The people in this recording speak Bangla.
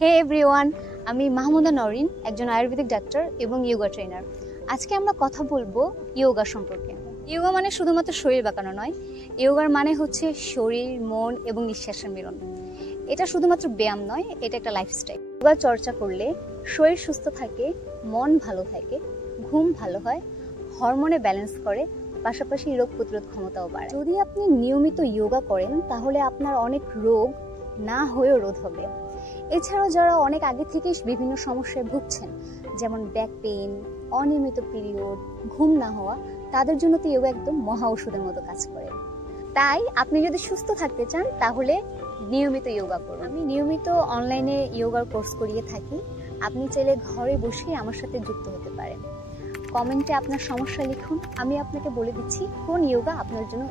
হে এভরিওয়ান আমি মাহমুদা নরিন, একজন আয়ুর্বেদিক ডাক্তার এবং ইয়োগা ট্রেনার আজকে আমরা কথা বলব ইয়োগা সম্পর্কে। ইয়োগা মানে শুধুমাত্র শরীর বাঁকানো নয় ইয়োগার মানে হচ্ছে শরীর, মন এবং নিঃশ্বাসের মিলন। এটা শুধুমাত্র ব্যায়াম নয়, এটা একটা লাইফস্টাইল ইয়োগা চর্চা করলে শরীর সুস্থ থাকে, মন ভালো থাকে, ঘুম ভালো হয় হরমোনে ব্যালেন্স করে, পাশাপাশি রোগ প্রতিরোধ ক্ষমতাও বাড়ে। যদি আপনি নিয়মিত যোগা করেন, তাহলে আপনার অনেক রোগ না হয়েও রোধ হবে। এছাড়াও যারা অনেক আগে থেকেই বিভিন্ন সমস্যায় ভুগছেন, যেমন ব্যাক পেইন অনিয়মিত পিরিয়ড ঘুম না হওয়া, তাদের জন্য তো ইয়োগা একদম মহা ওষুধের মতো কাজ করে। তাই আপনি যদি সুস্থ থাকতে চান, তাহলে নিয়মিত ইয়োগা করুন। আমি নিয়মিত অনলাইনে ইয়োগার কোর্স করিয়ে থাকি। আপনি চাইলে ঘরে বসেই আমার সাথে যুক্ত হতে পারেন। কমেন্টে আপনার সমস্যা লিখুন। আমি আপনাকে বলে দিচ্ছি, কোন যোগা আপনার জন্য